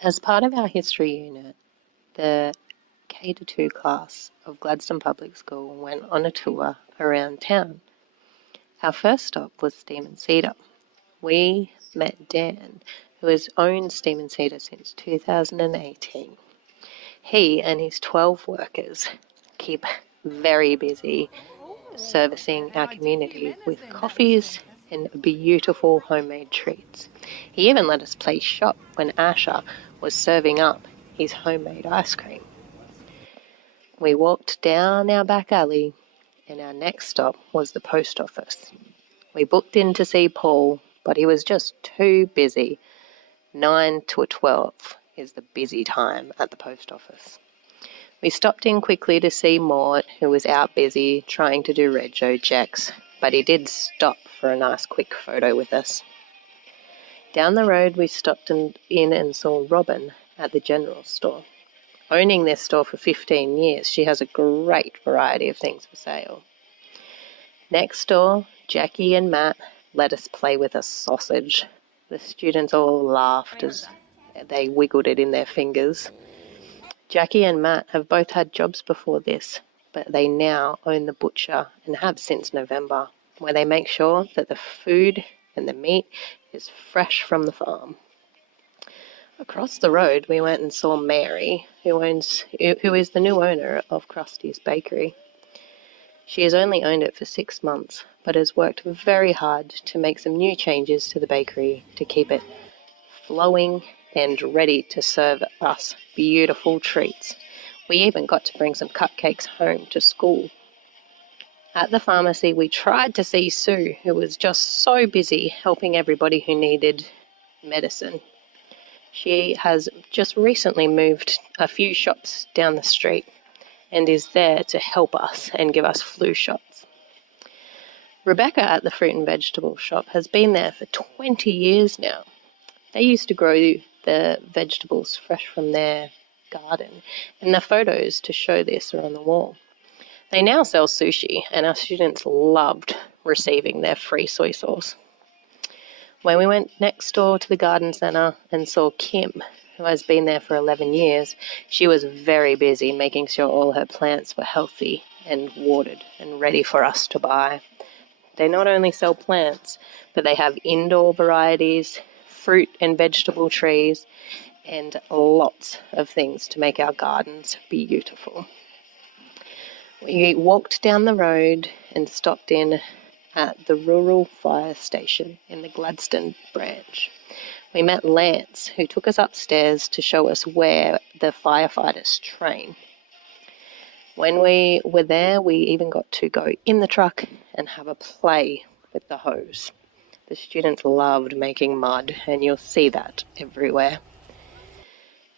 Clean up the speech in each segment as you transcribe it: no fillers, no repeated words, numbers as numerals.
As part of our history unit, the K-2 class of Gladstone Public School went on a tour around town. Our first stop was Steam and Cedar. We met Dan, who has owned Steam and Cedar since 2018. He and his 12 workers keep very busy servicing our community with coffees and beautiful homemade treats. He even let us play shop when Asher was serving up his homemade ice cream. We walked down our back alley and our next stop was the post office. We booked in to see Paul, but he was just too busy. 9 to 12 is the busy time at the post office. We stopped in quickly to see Mort, who was out busy trying to do rego checks, but he did stop for a nice quick photo with us. Down the road we stopped in and saw Robin at the general store. Owning this store for 15 years, she has a great variety of things for sale. Next door, Jackie and Matt let us play with a sausage. The students all laughed as they wiggled it in their fingers. Jackie and Matt have both had jobs before this, but they now own the butcher and have since November, where they make sure that the food and the meat is fresh from the farm. Across the road, we went and saw Mary, who is the new owner of Krusty's Bakery. She has only owned it for 6 months, but has worked very hard to make some new changes to the bakery to keep it flowing and ready to serve us beautiful treats. We even got to bring some cupcakes home to school. At the pharmacy, we tried to see Sue, who was just so busy helping everybody who needed medicine. She has just recently moved a few shops down the street and is there to help us and give us flu shots. Rebecca at the fruit and vegetable shop has been there for 20 years now. They used to grow the vegetables fresh from their garden, and the photos to show this are on the wall. They now sell sushi, and our students loved receiving their free soy sauce. When we went next door to the garden centre and saw Kim, who has been there for 11 years, she was very busy making sure all her plants were healthy and watered and ready for us to buy. They not only sell plants, but they have indoor varieties, fruit and vegetable trees, and lots of things to make our gardens beautiful. We walked down the road and stopped in at the rural fire station in the Gladstone branch. We met Lance, who took us upstairs to show us where the firefighters train. When we were there, we even got to go in the truck and have a play with the hose. The students loved making mud, and you'll see that everywhere.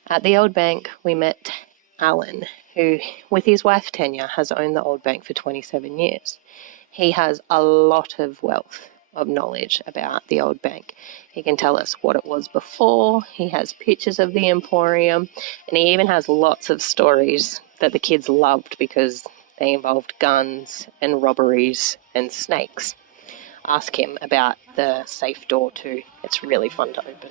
At the old bank, we met Alan, who, with his wife Tanya, has owned the old bank for 27 years. He has a lot of wealth of knowledge about the old bank. He can tell us what it was before, he has pictures of the emporium, and he even has lots of stories that the kids loved because they involved guns and robberies and snakes. Ask him about the safe door too. It's really fun to open.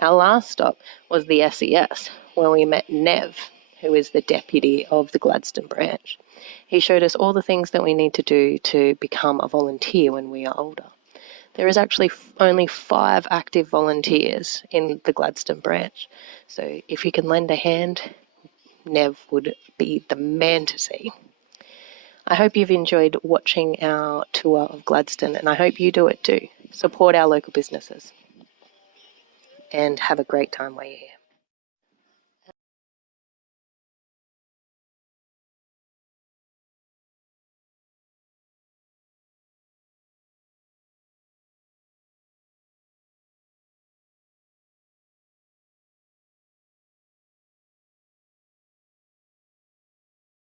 Our last stop was the SES, where we met Nev, who is the deputy of the Gladstone branch. He showed us all the things that we need to do to become a volunteer when we are older. There is actually only 5 active volunteers in the Gladstone branch, so if you can lend a hand, Nev would be the man to see. I hope you've enjoyed watching our tour of Gladstone, and I hope you do it too. Support our local businesses and have a great time while you're here.